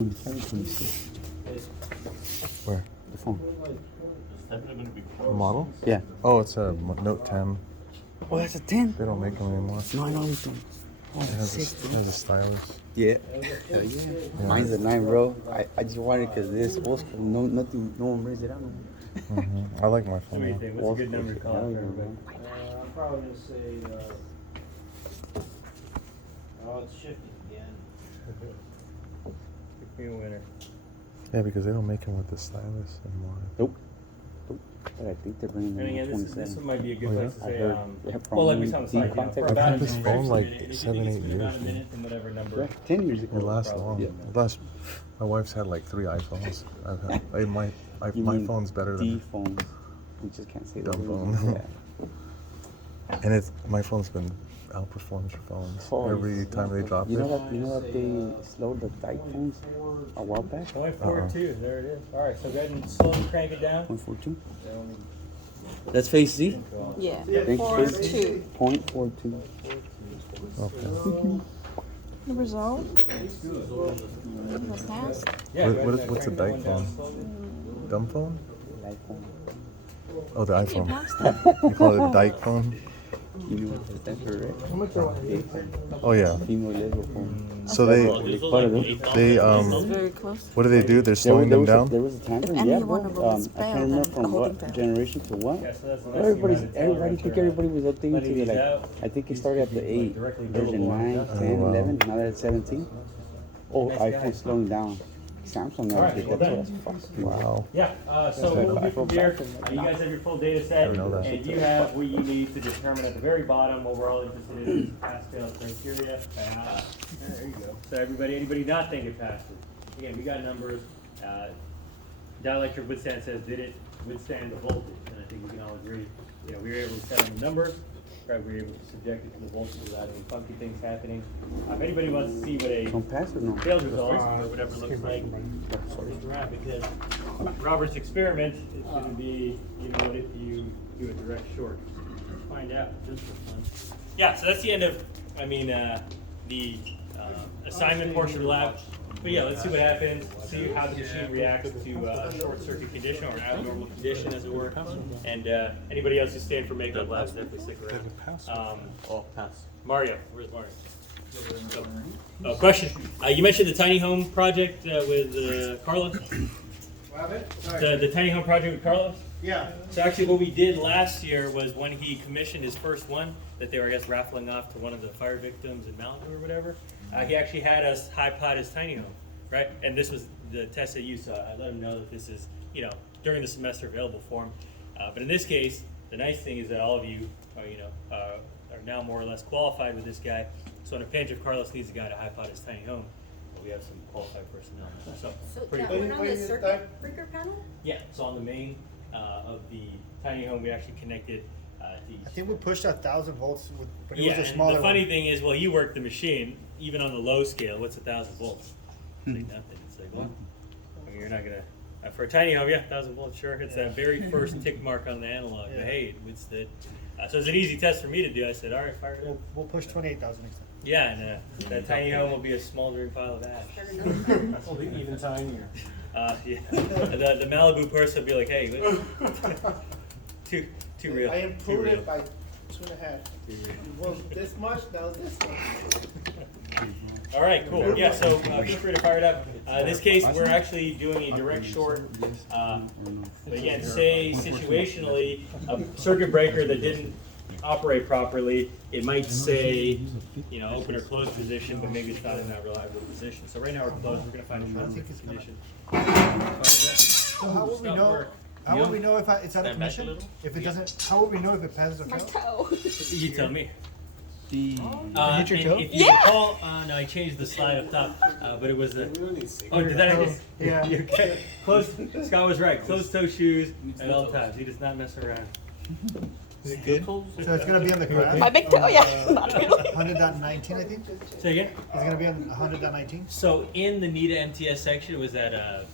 26. Where? The phone. The model? Yeah. Oh, it's a Note 10. Oh, that's a 10. They don't make them anymore. No, I know this one. Oh, It that's has, sick, a, dude. it has a stylus. Yeah. Hell yeah. Mine's a 9, bro. I just wanted because this old school, no one brings it out no more. I like my What do you phone. think? What's a good number to call Hell it yeah, for everybody? I'm probably gonna say, oh, it's shifting again. Pick me a winner. Yeah, because they don't make them with the stylus anymore. Nope. But I think they're bringing And them again, in this 27. might be a good Oh, yeah? place to I say, heard. Yeah, well, like we from saw on the slide, you know, D-Contact. for I've about had this a phone minute, like if you 7, think 8 it's been years, about a man. minute and whatever number. Yeah, 10 years It ago. lasts long. Yeah. It lasts. My wife's had like 3 iPhones. You My mean phone's better D than. phones. We just can't say Dumb that. phone. Yeah. And my phone's been outperforms your phones Oh, every time they drop You it. know that they slowed the dike phones a while back? 0.42, there it is. All right, so go ahead and slowly crank it down. 0.42. That's face Z. Yeah, Thank you. 4-2. 0.42. Okay. The result? The past? Yeah, go What ahead and what's a crank that dike one down phone? slowly. Dumb phone? iPhone. Oh, the You iPhone. passed it. You call it a dike phone? You know what it stands for, right? Oh yeah. Female lesbian phone. So They part of them. they It's very close. what do they do? They're slowing them down. There was a time If when, any yeah, bro. one of them is I failed, can't remember then from the whole what thing failed. generation to what. Yeah, so that's the next thing you Everybody wanna tell her think after, everybody was updating letting to the these like. out. I think it started at the 8, Directly version billable. 9, Oh, 10, wow. 11. Now that it's 17. Oh, Nice guy. iPhone's slowing down. Samsung now Alright, did well that to done. us. Fuck. Wow. Yeah, so That's we'll right. be from here. You guys have your full data set, I know that. and you have what you need to determine at the very bottom what we're all interested in, pass-fail criteria. There you go. So anybody not think it passed it? Again, we got numbers. Dielectric withstand says, did it withstand the voltage? And I think we can all agree, we were able to set a number, right? We were able to subject it to the voltage without any funky things happening. If anybody wants to see what a Don't pass it, no. failed results or whatever looks like, stick around, because Robert's experiment is going to be, what if you do a direct short? Find out just for fun. Yeah, so that's the end of, the assignment portion of the lab. But yeah, let's see what happens, see how the machine reacts to a short circuit condition or an abnormal condition, as it were. And anybody else who's staying for makeup labs, definitely stick around. Mario, where's Mario? Oh, question. You mentioned the tiny home project with Carlos. The tiny home project with Carlos. Yeah. So actually, what we did last year was when he commissioned his first one that they were, I guess, raffling off to one of the fire victims in Malibu or whatever. He actually had us HiPod his tiny home, right? And this was the test they used. So I let him know that this is, during the semester available for him. But in this case, the nice thing is that all of you are now more or less qualified with this guy. So in a pinch, if Carlos needs a guy to HiPod his tiny home, well, we have some qualified personnel. So pretty that cool. one on the circuit breaker panel? Yeah, so on the main of the tiny home, we actually connected these. I think we pushed 1,000 volts, but it Yeah, was a and smaller the funny one. thing is, well, you work the machine, even on the low scale, what's 1,000 volts? It's like nothing. It's like, well, you're not gonna, for a tiny home, yeah, 1,000 volts, sure. It's that very first tick mark on the analog, but hey, it withstood. So it's an easy test for me to do. I said, all right, fire it up. We'll push 28,000 next time. Yeah, and that tiny home will be a smoldering pile of ash. Start another one. It'll be even tinier. Yeah. The Malibu person will be like, hey, wait. Too real. I Too improved real. it by 2.5. It was this much, now it's this much. All right, cool. Yeah, so feel free to fire it up. In this case, we're actually doing a direct short. But again, say situationally, a circuit breaker that didn't operate properly, it might say, open or closed position, but maybe it's not in that reliable position. So right now we're closed. We're going to find a short circuit condition. So how will we know? Work. How will we know if it's out of commission? If it doesn't, how will we know if it passes or My fails? toe. You tell me. Hit your And toe? if you recall, no, I changed the slide up top, but it was a. Oh, did that? I just, Yeah. You're okay. Scott was right. Closed toe shoes at all times. He does not mess around. Is it good? So it's gonna be on the graph. My big toe, yeah. Not really. 100.19, I think. Say again. It's gonna be on 100.19. So in the NETA MTS section, it was at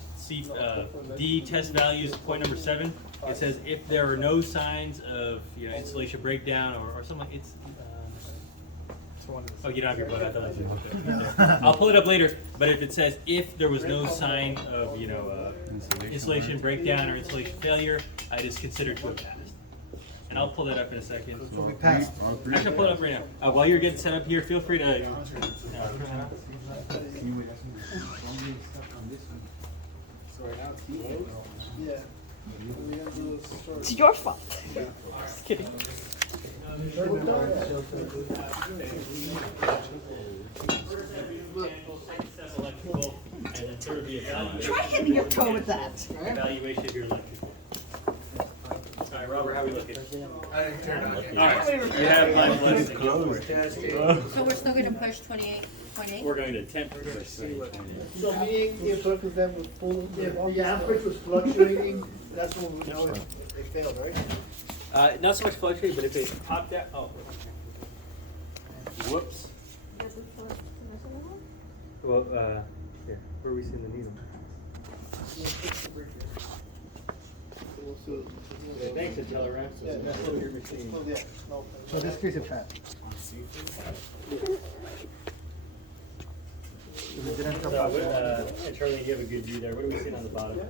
D test values point number 7. It says if there are no signs of insulation breakdown or something, it's Oh, you don't have your book. I thought that was I'll pull it up later. But if it says if there was no sign of insulation breakdown or insulation failure, it is considered to have passed. And I'll pull that up in a second. So we passed. Actually, I'll pull it up right now. While you're getting set up here, feel free to. Yeah. We have those short. It's your fault. Just kidding. Try hitting your toe with that. Evaluation of your electrical. All right, Robert, how are we looking? I didn't turn on All right, you have my blessing. So we're still gonna push 28.8? We're going to attempt to push So meaning if both of them was full, if the amperage was fluctuating, that's when we know it failed, right? not so much fluctuate, but if it popped out, oh. Whoops. Well, here, where are we seeing the needle? Thanks, Intellerant. Yeah, that's what your machine. Oh, yeah. No, So this case it passed. It didn't So, come out. and Charlie, you have a good view there. What are we seeing on the bottom?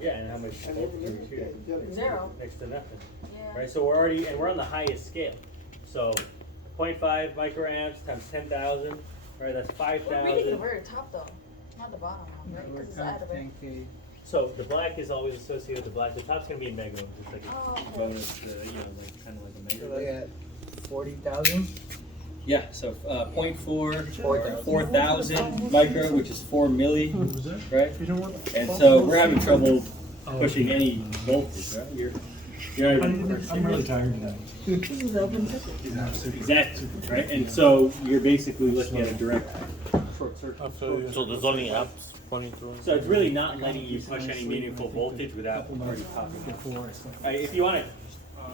Yeah, and how much voltage are we shooting? 0. Next to nothing. Yeah. Right, so we're already, and we're on the highest scale. So 0.5 microamps times 10,000, right, that's We're reading the 5,000. very top though, not the bottom one, right? 'Cause it's added. So the black is always associated with the black. The top's gonna be in mega, just like Oh, okay. bonus, like kind of like a So mega. they had 40,000? Yeah, so 0.4, 4,000 micro, which is 4 milli, right? And so we're having trouble pushing any voltage, right? You're I'm really tired now. exactly, right? And so you're basically looking at a direct short circuit. So there's only apps running through. So it's really not letting you push any meaningful voltage without already popping it. If you want to,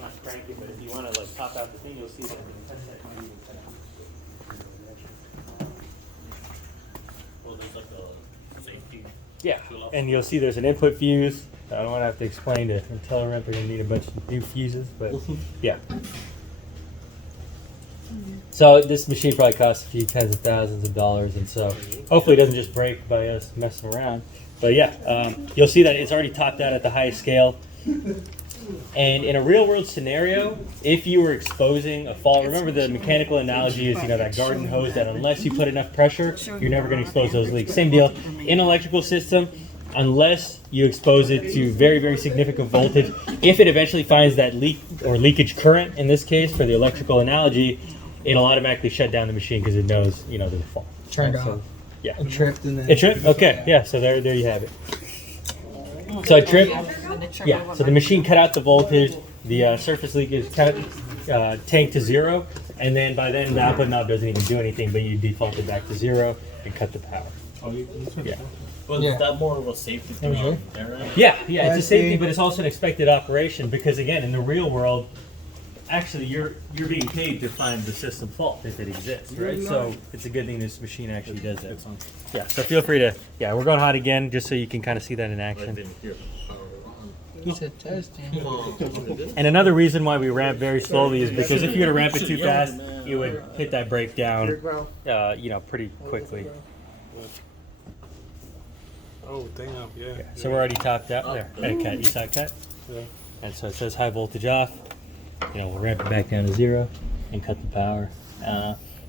not crank it, but if you want to like pop out the thing, you'll see that. Well, there's like a safety. Yeah, and you'll see there's an input fuse. I don't want to have to explain to Intellerent they're going to need a bunch of new fuses, but yeah. So this machine probably costs a few tens of thousands of dollars, and so hopefully it doesn't just break by us messing around. But yeah, you'll see that it's already topped out at the highest scale. And in a real world scenario, if you were exposing a fault, remember the mechanical analogy is, that garden hose that unless you put enough pressure, you're never going to expose those leaks. Same deal in an electrical system, unless you expose it to very, very significant voltage. If it eventually finds that leak or leakage current, in this case, for the electrical analogy, it'll automatically shut down the machine because it knows, there's a fault. Turned So, off. yeah. It tripped and then. It tripped? Okay, yeah, so there you have it. So it tripped. Yeah, so the machine cut out the voltage, the surface leakage tanked to 0, and then by then the output knob doesn't even do anything, but you default it back to 0 and cut the power. Yeah. Well, Yeah. is that more of a safety thing Okay. on there, right? Yeah, it's I a safety, see. but it's also an expected operation because again, in the real world, actually you're being paid to find the system fault if it exists, right? So it's a good thing this machine actually does that. Yeah, so feel free to, we're going hot again just so you can kind of see that in I action. didn't hear. He said testing. And another reason why we ramp very slowly is because if you were to ramp it too fast, you would hit that breakdown, pretty quickly. Oh, damn, yeah. So we're already topped out there. Hey, cut. You saw it cut? Yeah. And so it says high voltage off. We'll ramp it back down to 0 and cut the power.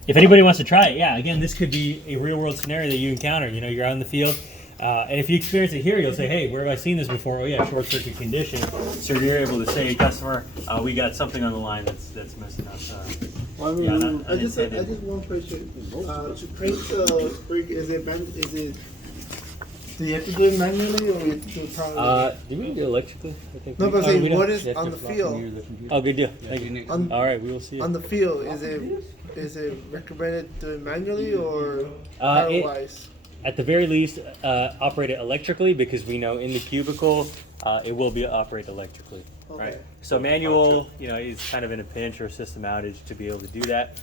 If anybody wants to try it, again, this could be a real world scenario that you encounter. You're out in the field. And if you experience it here, you'll say, hey, where have I seen this before? Oh, yeah, short circuit condition. So you're able to say, hey, customer, we got something on the line that's messing up. I just one question. To print the brick, is it do you have to do it manually or you have to do it probably? Do we do electrically? I think No, we- but I'm we saying, don't. what is You have on to the block field? them near the computer. Oh, good deal. Thank you. On, All right, we will see you. on the field, is it recommended to do it manually or It- power-wise? At the very least, operate it electrically because we know in the cubicle it will be operated electrically. Right. Okay. So manual, is kind of in a pinch or a system outage to be able to do that.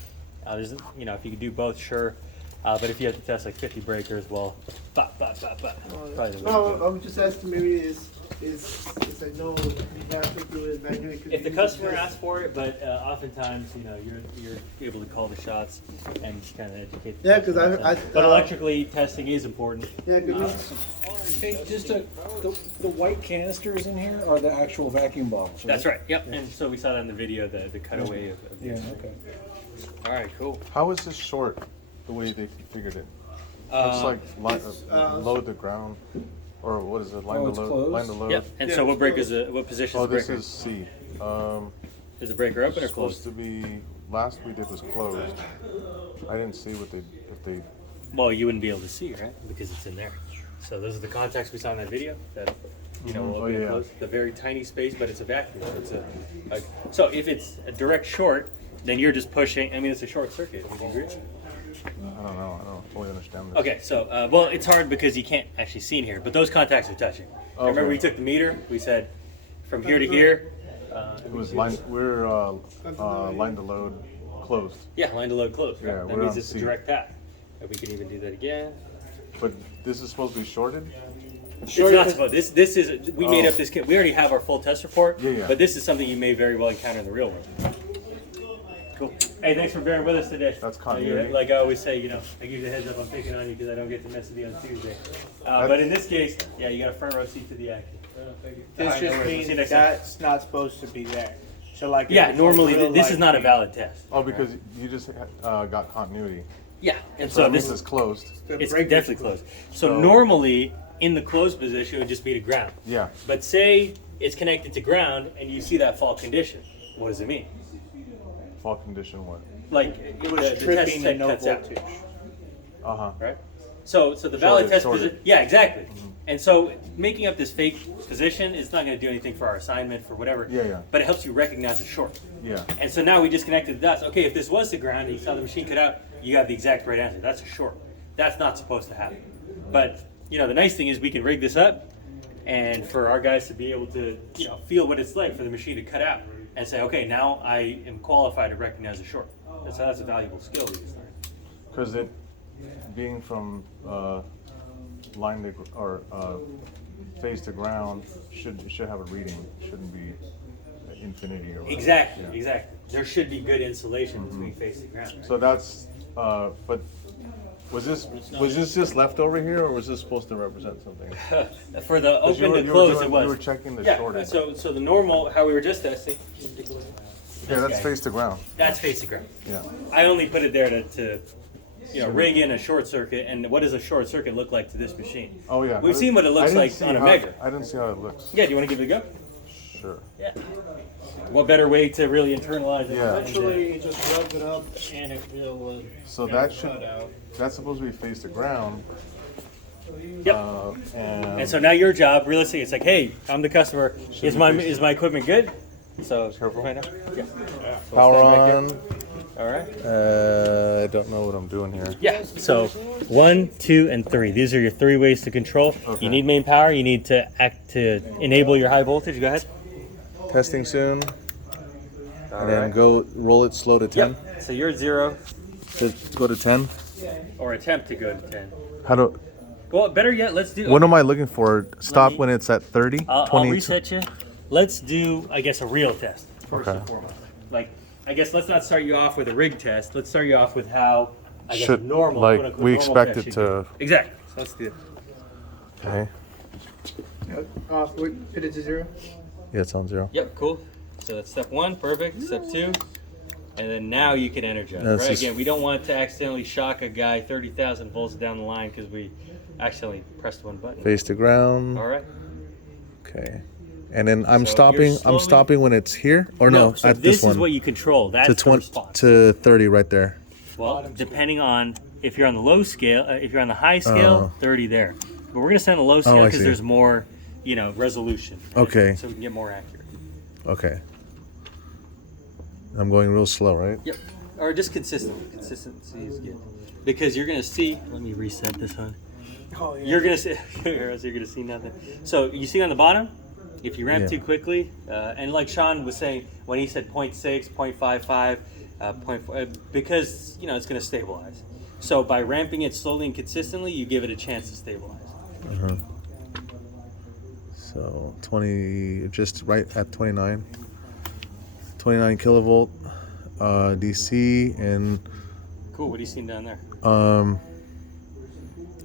If you could do both, sure. But if you have to test like 50 breakers, well, probably the way to No, go. I was just asking maybe is I know you have to do it manually. If the customer asks for it, but oftentimes, you know, you're able to call the shots and just kind of educate. The Yeah, 'cause customer. I But electrically testing is important. Yeah, good. Hey, just the white canisters in here are the actual vacuum bottles, right? That's right. Yep. And so we saw that in the video, the cutaway of Yeah, okay. All right, cool. How is this short the way they figured it? It's like load the ground, or what is it? Line it's to load. closed? Line to load. Yep. And so what break is what position Oh, is the this breaker? is C. Is the breaker open or It's supposed closed? to be. Last we did was closed. I didn't see what they if they. Well, you wouldn't be able to see, right? Because it's in there. So those are the contacts we saw in that video that, you know, will Oh, open and yeah. close. The very tiny space, but it's a vacuum. So it's so if it's a direct short, then you're just pushing. I mean, it's a short circuit. Would you agree? I don't know. I don't fully understand this. Okay, so well, it's hard because you can't actually see in here, but those contacts are touching. Remember, Okay. we took the meter. We said from here to here. It was line. We're line to load closed. Yeah, line to load closed. Right? Yeah, That we're means on it's a C. direct tap. And we can even do that again. But this is supposed to be shorted. It's not supposed. This is we made Oh. up this kit. We already have our full test report. Yeah, yeah. But this is something you may very well encounter in the real world. Cool. Hey, thanks for bearing with us today. That's continuity. Like I always say, you know, I give you the heads up. I'm picking on you because I don't get to mess with you on Tuesday. But in this case, yeah, you got a front row seat to the action. This All right, no just worries. We'll see you means next time. that's not supposed to be there. So like. if Yeah, it's a normally real this is life not a thing, valid test. Oh, because you just got continuity. Yeah, and So so that means this it's closed. the it's breaker's definitely closed. So So- normally in the closed position it would just be to ground. Yeah. But say it's connected to ground and you see that fault condition. What does it mean? Fault condition what? Like It was the test tripping set and no cuts out, voltage. right? So the valid Shorted, test shorted. position, yeah, exactly. And so making up this fake position is not going to do anything for our assignment for whatever. Yeah, yeah. But it helps you recognize the short. Yeah. And so now we just connected the dots. Okay, if this was the ground and you saw the machine cut out, you have the exact right answer. That's a short. That's not supposed to happen. But you know, the nice thing is we can rig this up, and for our guys to be able to, you know, feel what it's like for the machine to cut out and say, okay, now I am qualified to recognize a short. That's a valuable skill we just learned. Because it being from line to or face to ground should have a reading. Shouldn't be infinity or whatever. Exactly, Yeah. exactly. There should be good insulation between face and ground. So that's but was this just left over here, or was this supposed to represent something? For the 'Cause you open were- to you were close, doing- it was. you were checking the yeah, shortage. so the normal, how we were just testing, Yeah, that's guy. face to ground. that's face to ground. Yeah. I only put it there to you know, rig in a short circuit. And what does a short circuit look like to this machine? Oh yeah. We've I seen what it didn't- looks I didn't like see on a how- Mega. I didn't see how it looks. Yeah, do you want to give it a go? Sure. Yeah. What better way to really internalize it? Yeah. than to- Actually, you just rub it up and it will. So that should that's supposed to be face to ground. Yep. And And so now your job, realistically, it's like, hey, I'm the customer. Is my equipment good? So Careful. right now. Yeah. power stand back on. All right. I don't know what I'm doing here. Yeah. So 1, 2, and 3. These are your 3 ways to control. Okay. You need main power. You need to enable your high voltage. Go ahead. Testing soon. All And then right. go roll it slow to 10. Yep. So you're at 0 Go to 10. or attempt to go to 10. How do? Well, better yet, let's do. What am I looking for? Stop me- when it's at 30. I'll 20. reset you. Let's do, I guess, a real test first Okay. and foremost. Like, I guess let's not start you off with a rig test. Let's start you off with how I guess Should normal, like quote, unquote, we normal expect test it should go. to. Exactly. So let's do it. Okay. Wait, put it to 0. Yeah, it's on 0. Yep, cool. So that's step 1, perfect. Step 2, and then now you can energize. That's Right? just- Again, we don't want to accidentally shock a guy 30,000 volts down the line because we accidentally pressed one button. Face to ground. All right. Okay. And then I'm So stopping. you're slowly- I'm stopping when it's here, or no, So at this this one is what you control. That's to the 20 response. to 30 right there. Well, depending on if you're on the low scale, if you're on the high scale, 30 there. But we're gonna send the low scale I because see. there's more, you know, resolution. Okay. So we can get more accurate. Okay. I'm going real slow, right? Yep. Or just consistent. Consistency is good. Because you're gonna see. Let me reset this one. Oh, yeah. You're gonna see. Or else you're gonna see nothing. So you see on the bottom, if you ramp Yeah. too quickly, and like Sean was saying when he said 0.6, 0.55, 0.4, because you know it's gonna stabilize. So by ramping it slowly and consistently, you give it a chance to stabilize. So 20, just right at 29 kilovolt DC, and Cool. What are you seeing down there? am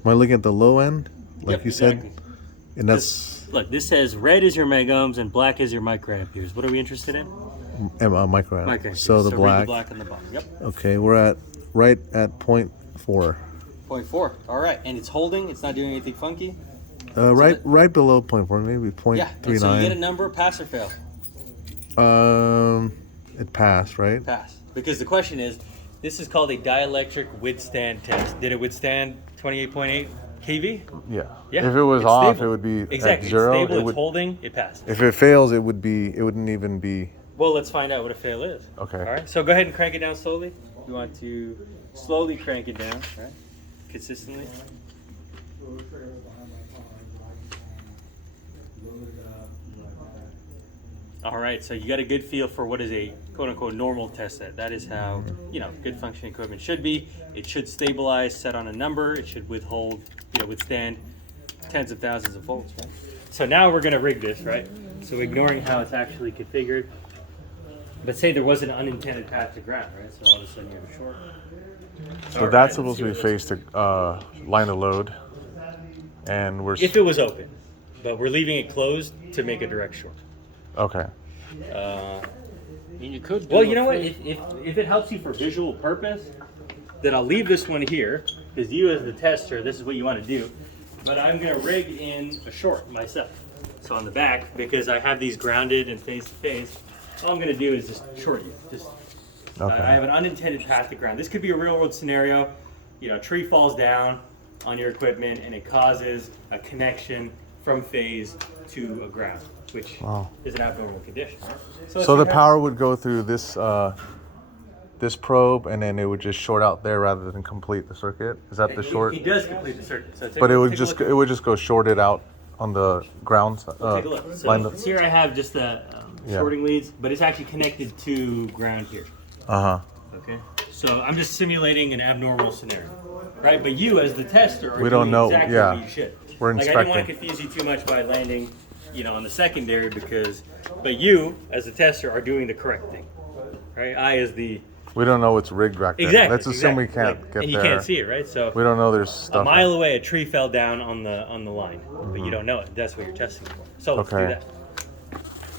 I looking at the low end, like Yep, you exactly. said? And that's Look, this says red is your megohms and black is your microamperes. What are we interested in? microamp. Microamperes. So the read black. the black on the bottom. Yep. Okay, we're at right at 0.4. 0.4. All right, and it's holding. It's not doing anything funky. Right below 0.4, maybe 0.39. Yeah. And so you get a number, pass or fail. It passed, right? Pass. Because the question is, this is called a dielectric withstand test. Did it withstand 28.8 kV? Yeah. Yeah. If it was It's off, stable. it would be Exactly. at 0. It's stable, It it's would, holding, it passed. if it fails, it wouldn't even be. Well, let's find out what a fail is. Okay. All right. So go ahead and crank it down slowly. You want to slowly crank it down, right? Consistently. All right. So you got a good feel for what is a quote unquote normal test set. That is how, good functioning equipment should be. It should stabilize, set on a number. It should withstand tens of thousands of volts, right? So now we're going to rig this, right? So ignoring how it's actually configured. But say there was an unintended path to ground, right? So all of a sudden you have a short. So All right, that's supposed to be let's see faced to line of load, and we're if it was open, but we're leaving it closed to make a direct short. okay. I mean, you could. Do Well, a you know what? free- If it helps you for visual purpose, then I'll leave this one here because you, as the tester, this is what you want to do. But I'm gonna rig in a short myself. So on the back, because I have these grounded and face to face, all I'm gonna do is just short you. Okay. I have an unintended path to ground. This could be a real world scenario. A tree falls down on your equipment and it causes a connection from phase to a ground, which Wow. is an abnormal condition. So the power would go through this this probe, and then it would just short out there rather than complete the circuit. Is that the short? It does complete the circuit. So But it would take a just look. go shorted out on the ground. Take a look. So here I have just the shorting leads, but it's actually connected to ground here. Okay. So I'm just simulating an abnormal scenario, right? But you, as the tester, are We don't doing know, exactly yeah. what you should. We're I didn't want to inspecting. confuse you too much by landing, on the secondary but you, as the tester, are doing the correct thing, right? I, as the We don't know what's rigged back there. exactly. Let's assume we exactly. can't get and you there. can't see it, right? So We don't know there's stuff. a mile away, a tree fell down on the line, but you don't know it. That's what you're testing for. So let's do Okay. that.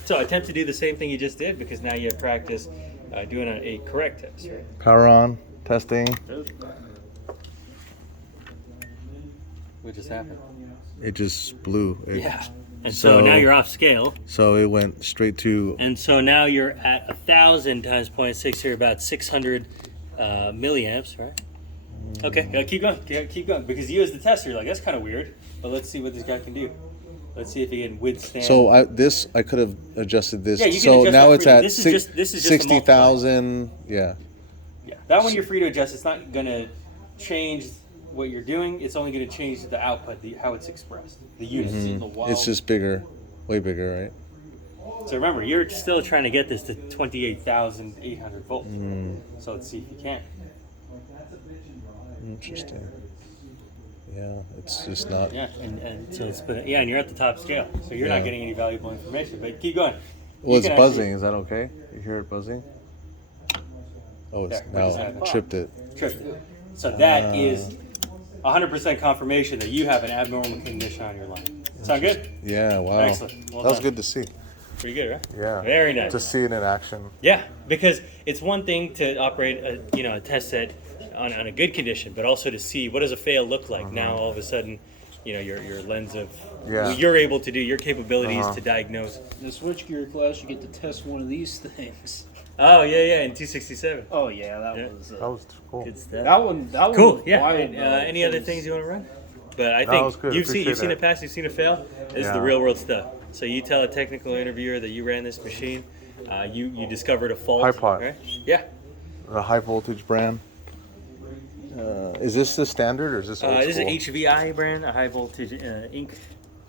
So attempt to do the same thing you just did because now you have practice doing a correct test, right? Power on, testing. What just happened? It just blew. Yeah. And so now you're off scale. So it went straight to. And so now you're at 1,000 times 0.6 here, about 600 milliamps, right? Okay, keep going, keep going. Because you as the tester, you're like, that's kind of weird, but let's see what this guy can do. Let's see if he can withstand. So I could have adjusted this. Yeah, you can so adjust now that it's freely. at This is just a 60,000. Yeah. Yeah, that one you're free to adjust. It's not going to change what you're doing. It's only going to change the output, how it's expressed, the units. It's just bigger, way bigger, right? So remember, you're still trying to get this to 28,800 volts. So let's see if you can. Interesting. Yeah, it's just not. Yeah, and so and you're at the top scale, so you're Yeah. not getting any valuable information. But keep going. Well, You it's can buzzing. Is that okay? You hear it buzzing? Oh, it's There, what just now happened? tripped it. Tripped it. So that is 100% confirmation that you have an abnormal condition on your line. Sound good? Yeah, wow. Excellent. Well that was done. good to see. Pretty good, right? Yeah. Very nice. To see it in action. Yeah, because it's one thing to operate a test set on a good condition, but also to see what does a fail look like. Now all of a sudden, your lens of what you're able to do, your capabilities to diagnose. In the switchgear class, you get to test one of these things. Oh yeah, in 267. Oh yeah, that was cool. Good stuff. That one Cool. was Yeah. wild, And, though, any other because- things you want to run? But I That think was good. you've seen Appreciate it that. pass, you've seen it fail. This is the Yeah. real world stuff. So you tell a technical interviewer that you ran this machine, you discovered a fault. Hi-Pot. Right? Yeah. The high voltage brand. Is this the standard or is this old This is school? an HVI brand, a high voltage ink.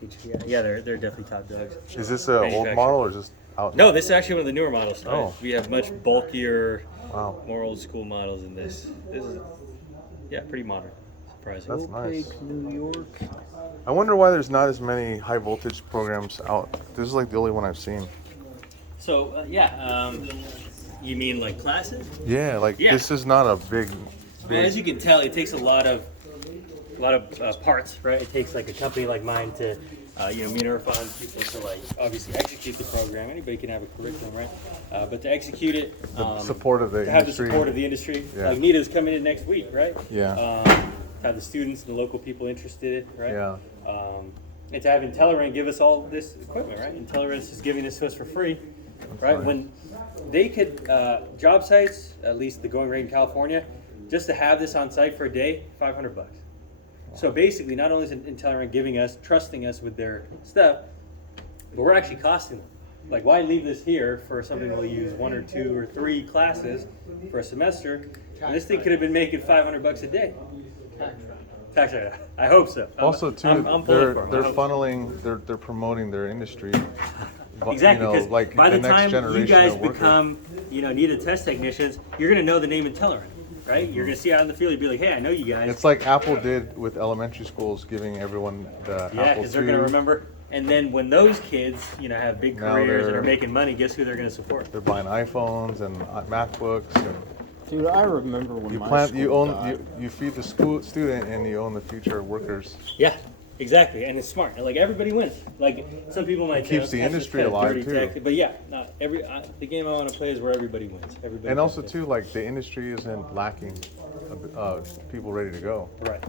HVI. Yeah, they're definitely top dogs. Is this an old Manufacturer. model or is this out? No, this is actually one of the newer models. Oh. We have much bulkier, Wow. more old school models than this. This is Yeah, pretty modern. Surprising. That's nice. New York. I wonder why there's not as many high voltage programs out. This is like the only one I've seen. So you mean like classes? Yeah, like Yeah. this is not a big. Well, as you can tell, it takes a lot of parts, right? It takes like a company like mine to, me and Irfan, people to like obviously execute the program. Anybody can have a curriculum, right? But to execute it, support of the to have industry. the support of the industry. Yeah. Like Nita's coming in next week, right? Yeah. To have the students, the local people interested, right? Yeah. And to have Intellerant give us all this equipment, right? Intellerant is just giving this to us for free, right? When they could, job sites, at least the going rate in California, just to have this on site for a day, $500. So basically, not only is Intellerant giving us, trusting us with their stuff, but we're actually costing them. Like, why leave this here for something we'll use 1 or 2 or 3 classes for a semester? And this thing could have been making $500 a day. Tax write. I hope so. Also, too, I'm they're pulling for 'em. I they're hope funneling, they're promoting their industry. Exactly, because like by the next time you generation guys of worker. become, NETA test technicians, you're gonna know the name Intellerant, right? You're gonna see out in the field, you'll be like, hey, I know you guys. It's like Apple did with elementary schools, giving everyone the Yeah, Apple because they're gonna II. remember. And then when those kids, have big Now careers and they're- are making money, guess who they're gonna support? They're buying iPhones and MacBooks. And Dude, I remember when you my plant, school you own, died. you feed the school student, and you own the future workers. Yeah, exactly, and it's smart. Like everybody wins. Like some people might keeps say, the "That's industry just alive, dirty too." tech." But yeah, not the game I want to play is where everybody wins. Everybody. And also wins. too, like the industry isn't lacking people ready to go. Right.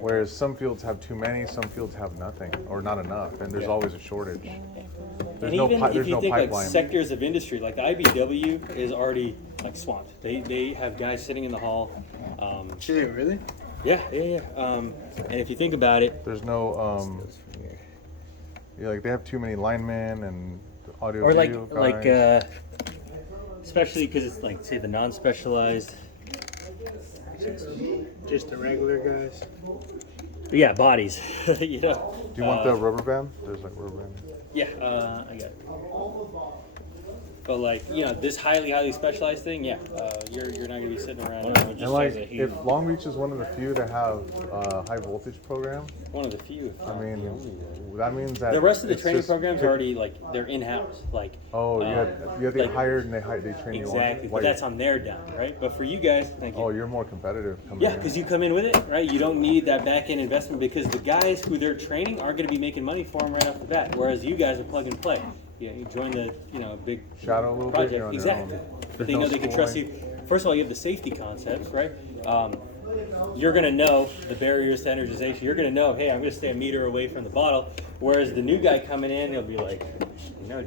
Whereas some fields have too many, some fields have nothing or not enough, and there's always a shortage. There's And no even pi- if there's you no think pipeline. like sectors of industry, like the IBW is already like swamped. They have guys sitting in the hall. Shit, really? Yeah. And if you think about it, There's no like they have too many linemen and audio or video guys. especially because it's like say the non-specialized. Just the regular guys. But yeah, bodies. Do you want the rubber band? There's like rubber band. Yeah, I got it. But like, this highly specialized thing, yeah, you're not gonna be sitting around. Just And like, as a huge- if Long Beach is one of the few to have a high voltage program, one of the few. I mean, that means that The rest of the it's training just- programs are already like they're in-house. Like Oh, you have to get like- hired and they train you on. exactly, Why but that's on their dime, right? But for you guys, thank you. Oh, you're more competitive. Coming Yeah, in. because you come in with it, right? You don't need that back end investment because the guys who they're training aren't going to be making money for them right off the bat. Whereas you guys are plug and play. Yeah, you join the big Shadow a little bit, project. you're on your Exactly. own. But There's they no know they can trust schooling. you. First of all, you have the safety concepts, right? You're going to know the barriers to energization. You're going to know, hey, I'm going to stay a meter away from the bottle. Whereas the new guy coming in, he'll be like,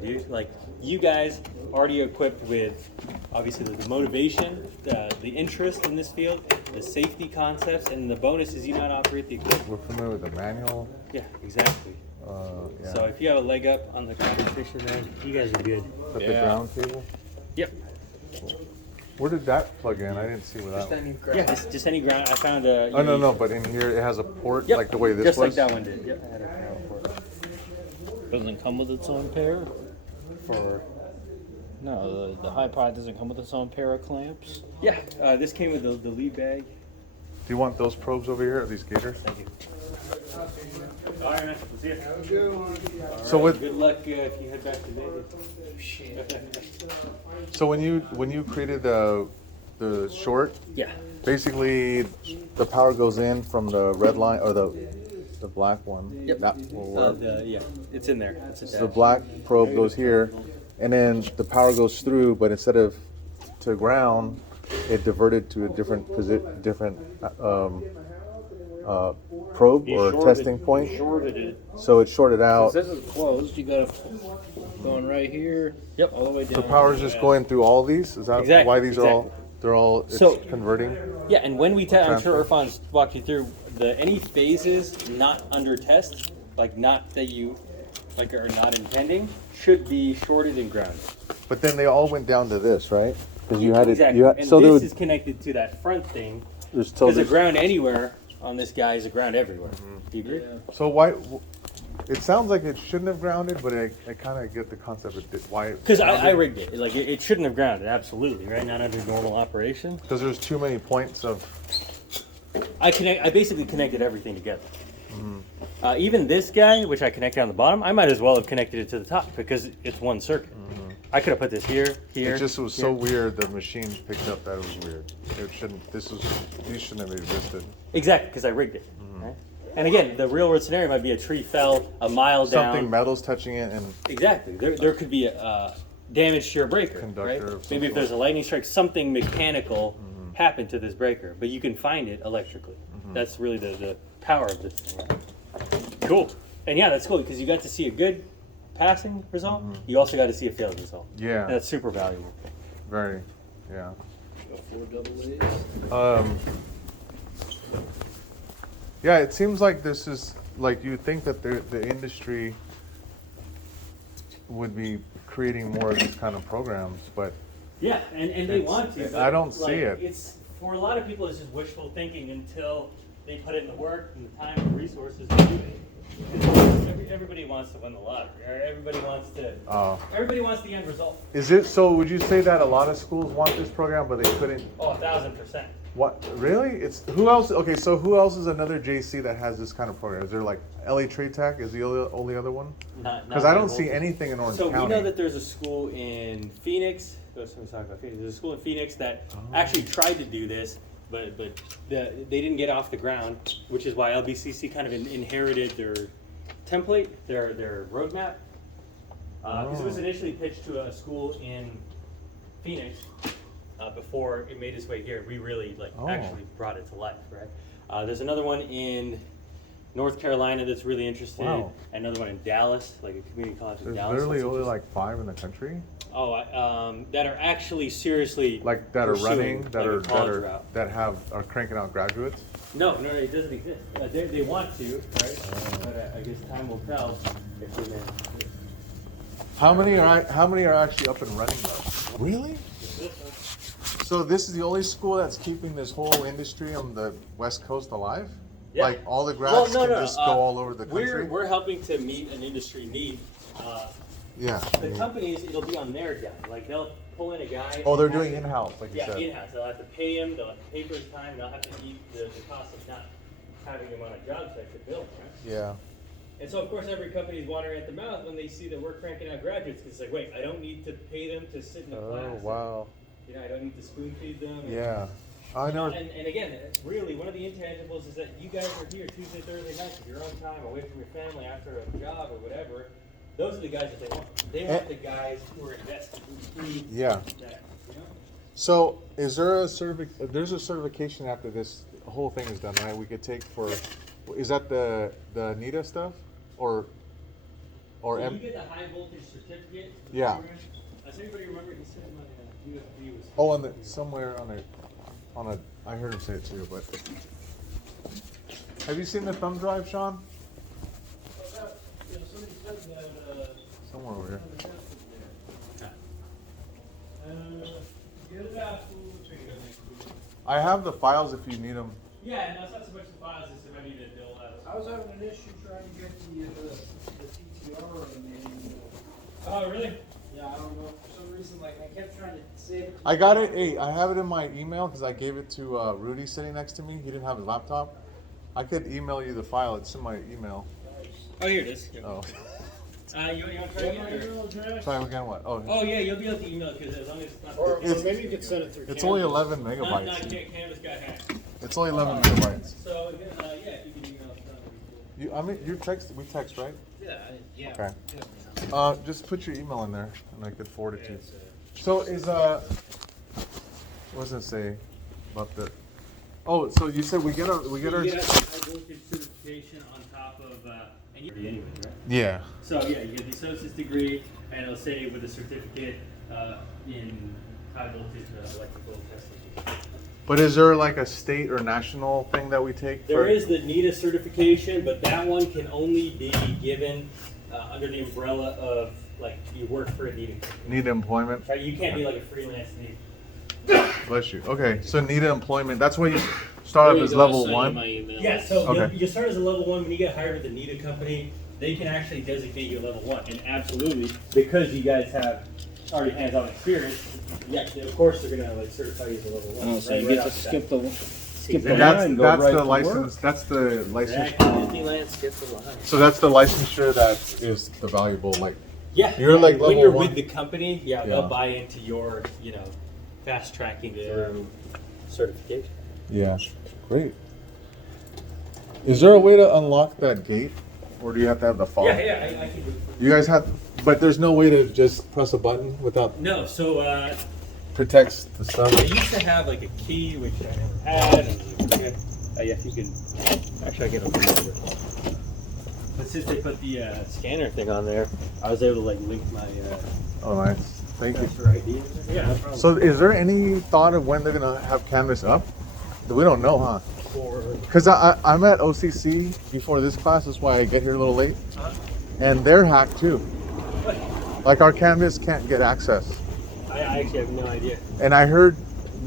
dude, like you guys already equipped with obviously the motivation, the interest in this field, the safety concepts, and the bonus is you know how to operate the equipment. We're familiar with the manual. Yeah, exactly. Yeah. So if you have a leg up on the competition, then you guys are good. At the ground table. Yep. Where did that plug in? I didn't see where that. Yeah, just any ground. I found a. Oh no, but in here it has a port, Yep. like the way this just was. like that one did. Yep. I had a panel port. Doesn't come with its own pair? For No, the high pod doesn't come with its own pair of clamps. yeah, this came with the lead bag. Do you want those probes over here? Are these gators? Thank you. All right, man. We'll see you. So with Good luck if you head back to Vegas. so when you created the short, Yeah. basically the power goes in from the red line or the black one. Yep. That will work. Yeah, it's in there. It's So the attached. black probe goes here, and then the power goes through, but instead of to ground, it diverted to a different probe or testing point. Shorted it. So it's shorted out. This is closed. You got going right here. Yep. All the way down. The power's just going through all these. Is that Exactly, why these are all? exactly. They're all. It's So- converting. Yeah, and when we test, I'm sure Transfer. Irfan's walked you through any phases not under test, like not that you like are not intending, should be shorted and grounded. But then they all went down to this, right? Because you had it. Exactly. You had, and so there this was. is connected to that front thing. There's Because a ground anywhere on this guy is a ground everywhere. Do you agree? So why? It sounds like it shouldn't have grounded, but I kind of get the concept of why. Because I rigged it. Like it shouldn't have grounded, absolutely, right? Not under normal operation. Because there's too many points of I basically connected everything together. Even this guy, which I connected on the bottom, I might as well have connected it to the top because it's one circuit. I could have put this here. It just was so weird. The machine picked up that it was weird. It shouldn't. These shouldn't have existed. Exactly, because I rigged it. Right? And again, the real world scenario might be a tree fell a mile down. Something metal's touching it, and Exactly. There could be a damage to your breaker. Conductor Right? of some Maybe if sort. there's a lightning strike, something mechanical happened to this breaker, but you can find it electrically. That's really the power of this thing. Cool. And yeah, that's cool because you got to see a good passing result. You also got to see a failed result. yeah, And that's super valuable. very, yeah. 4 double A's. Yeah, it seems like this is like you think that the industry would be creating more of these kind of programs, but Yeah, and they want to. But I don't see it. It's for a lot of people, it's just wishful thinking until they put in the work and the time and resources to do it. Everybody wants to win the lottery. Right? Everybody wants the end result. is it so? Would you say that a lot of schools want this program, but they couldn't? Oh, 1,000%. What really? It's who else? Okay, so who else is another JC that has this kind of program? Is there like LA Trade Tech? Is the only other one? Because I don't see anything in Orange So County. we know that there's a school in Phoenix. There's a school in Phoenix that actually tried to do this, but they didn't get off the ground, which is why LBCC kind of inherited their template, their roadmap. Because it was initially pitched to a school in Phoenix before it made its way here. We really actually brought it to life, right? There's another one in North Carolina that's really interesting. Wow. Another one in Dallas, like a community college in There's Dallas. literally that's only interesting. like 5 in the country. That are actually seriously Like that are pursuing, running, like, a college route. that are cranking out graduates. No, it doesn't exist. They want to, right? But I guess time will tell if they can. How many are actually up and running though? Really? So this is the only school that's keeping this whole industry on the West Coast alive? Yeah. Like all the grads can just go all over the We're country? we're helping to meet an industry need. Yeah. The companies, it'll be on their dime. Like they'll pull in a guy. Oh, they're and have doing to- in-house, like you Yeah, said. in-house. They'll have to pay him. They'll have to pay for his time. They'll have to eat the cost of not having him on a job site to build. Right? Yeah. And so, of course, every company's watering at the mouth when they see that we're cranking out graduates. Because it's like, wait, I don't need to pay them to sit in a class. Oh, wow. You know, I don't need to spoon feed them. Yeah. I know. And again, really, one of the intangibles is that you guys are here Tuesday, Thursday nights at your own time, away from your family after a job or whatever. Those are the guys that they want. They want the guys who are invested, who Yeah. that, you know? So is there there's a certification after this whole thing is done, right? We could take for, is that the NIDA stuff? Or So you get the high voltage certificate. Yeah. Does anybody remember he said my UFB was. Oh, on the somewhere on a I heard him say it too, but have you seen the thumb drive, Sean? Somebody said that. Somewhere over here. Get it out. We'll check it out next week. I have the files if you need them. Yeah, no, it's not so much the files, it's if I need to build out. I was having an issue trying to get the TTR and Oh, really? yeah, I don't know, for some reason, like, I kept trying to save it. I got it. Hey, I have it in my email because I gave it to Rudy sitting next to me. He didn't have his laptop. I could email you the file. It's in my email. Oh, here it is. Here. Oh, You want to try again? Or? try again. What? Oh, Oh, yeah, you'll be able to email it because as long as it's not. Or It's- maybe you could send it through. it's only Canvas. 11 Not megabytes. Canvas got hacked. It's only 11 megabytes. So, yeah, if you can email it, that would be cool. I mean, you text. We text, right? Yeah. Okay. Just put your email in there, and I could forward it to you. So is what does it say about the? Oh, so you said we get our You get a high voltage certification on top of, and you anyway, right? Yeah. So, yeah, you get the associate's degree, and it'll say with a certificate in high voltage electrical testing. But is there like a state or national thing that we take? There is the NIDA certification, but that one can only be given under the umbrella of, like, you work for a NIDA company. Need employment. Right? You can't be like a freelance NIDA. Bless you. Okay, so need employment. That's why you start up as level 1. Yeah, so Okay. you start as a level 1. When you get hired with the NIDA company, they can actually designate you a level 1. And absolutely, because you guys have already hands-on experience, yeah, of course they're gonna like certify you as a level 1. Oh, so you get to skip the skip the And line, that's go that's right the to work. license. That's the license. Exactly. Disneyland skipped the line. So that's the licensure that is the valuable. Like Yeah. You're like when level you're one? with the company, Yeah. they'll buy into your, fast tracking through certification. yeah, great. Is there a way to unlock that gate, or do you have to have the fob? Yeah, I can do. You guys have, but there's no way to just press a button without No, so protects the stuff. I used to have like a key, which I never had. And yes, you can. Actually, I can open it. But since they put the scanner thing on there, I was able to like link my Oh, nice. Thank you. customer ID. Yeah, no problem. So, is there any thought of when they're gonna have Canvas up? We don't know, huh? Because I'm at OCC before this class. That's why I get here a little late. And they're hacked too. Like our Canvas can't get access. I actually have no idea. And I heard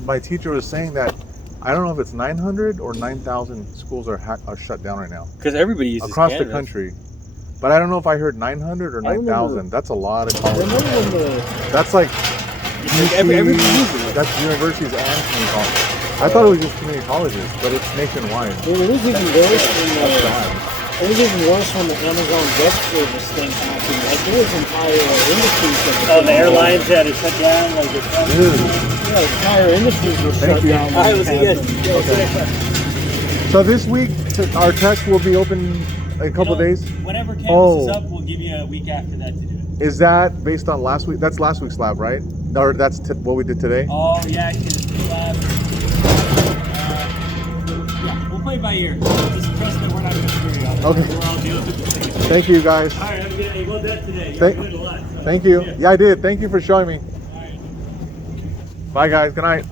my teacher was saying that I don't know if it's 900 or 9,000 schools are shut down right now Because everybody uses across the Canvas. country. But I don't know if I heard 900 or 9,000. That's a lot of colleges. That's like everybody UC, uses it. that's universities and community colleges. I thought it was just community colleges, but it's nationwide. Well, it was even worse That's bad. it was even worse when the Amazon Web Service thing happened. Like there was entire industries that Oh, the airlines had to shut down. Like Dude. entire industries were Thank shut you. down. I was yes. So this week, our test will be open in a couple days. Whenever Canvas Oh. is up, we'll give you a week after that to do it. Is that based on last week? That's last week's lab, right? Or that's what we did today? Oh yeah, it's the lab. Yeah, we'll play by ear. Just trust that we're not going to screw you up. Okay. We're all dealing with the same thing. Thank you, guys. All right, have a good day. Well done today. You Thank- learned a lot. So. Thank you. Yeah. Yeah, I did. Thank you for showing me. All right. Bye, guys. Good night.